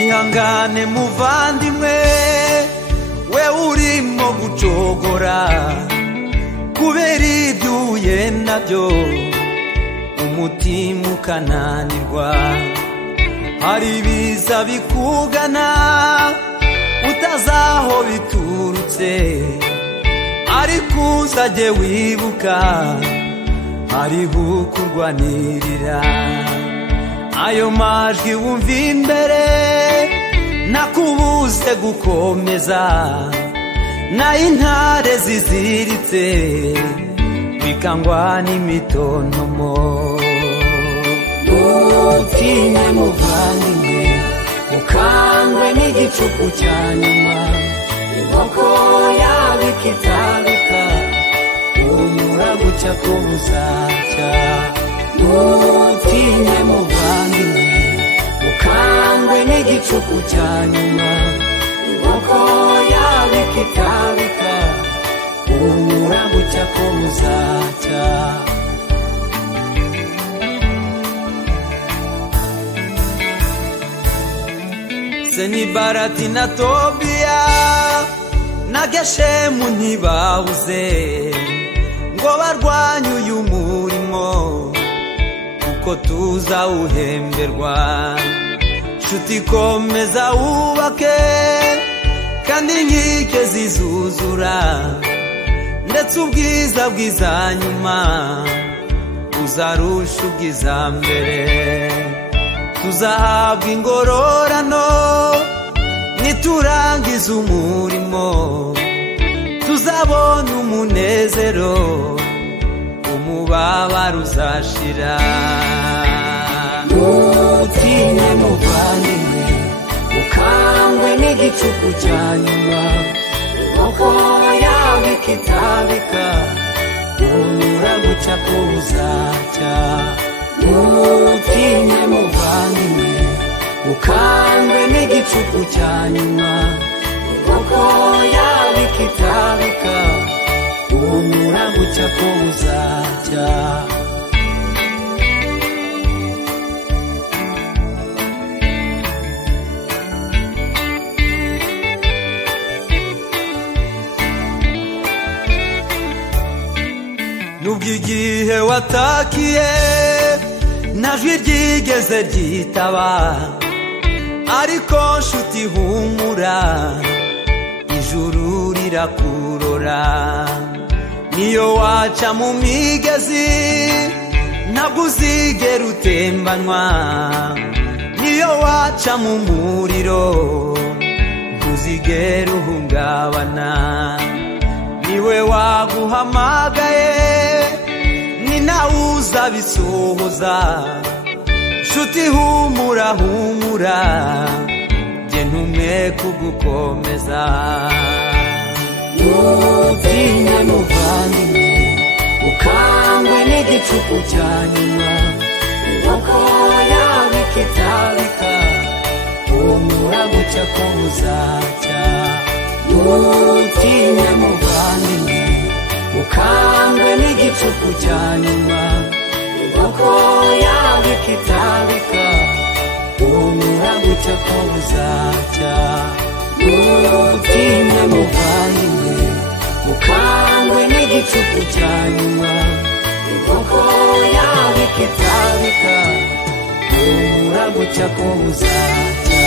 ihangane muvandimwe we urimo gucogora kubera ibyuye nabyo umutima ukananirwa hari ibiza bikugana utazaho biturutse ariko uzajye wibuka hariho kurwanirira ayo majwi wumva imbere nakubuze gukomeza n'intare ziziritse bikangwa n'imitontomo ntutinye muvandimwe ukangwe n'igicuku cya nyuma inkoko yabika itabika umura gucya ko buzacya ntutinye muvandimwe ukangwe n'igicuku cya nyuma inkoko yabika itabika umura gucya ko buzacya Senibarati na Tobiya na Geshemu ntibabuze ngo barwanye uyu murimo kuko tuzawuhemberwa nshuti komeza wubake kandi inkike zizuzura ndetse ubwiza bwiza nyuma uzarusha ubwiza mbere tuzahabwa ingororano niturangiza umurimo tuzabona umunezero umubabaro uzashira ntutinye muvandimwe ukangwe n'igicuku cya nyuma inkoko yabika itabika umura gucya ko buzacya ntutinye muvandimwe ukangwe n'igicuku cya nyuma inkoko yabika itabika umura gucya ko buzacya nubwo igihe watakiye nta jwi ryigeze ryitaba ariko nshuti humura ijuru rirakurora niyo waca mu migezi ntabwo uzigera utembanwa niyo waca mu muriro ntuzigera uhungabana niwe waguhamagaye ni nawe uzabisohoza nshuti humura humura jye ntumwe kugukomeza ntutinye muvandimwe ukangwe n'igicuku cya nyuma inkoko yabika itabika umura gucya ko buzacya ntutinye muvandimwe ukangwe n'igicuku cya nyuma inkoko yabika itabika umura gucya ko buzacya ntutinye muvandimwe ukangwe n'igicuku cya nyuma inkoko yabika itabika umura gucya ko buzacya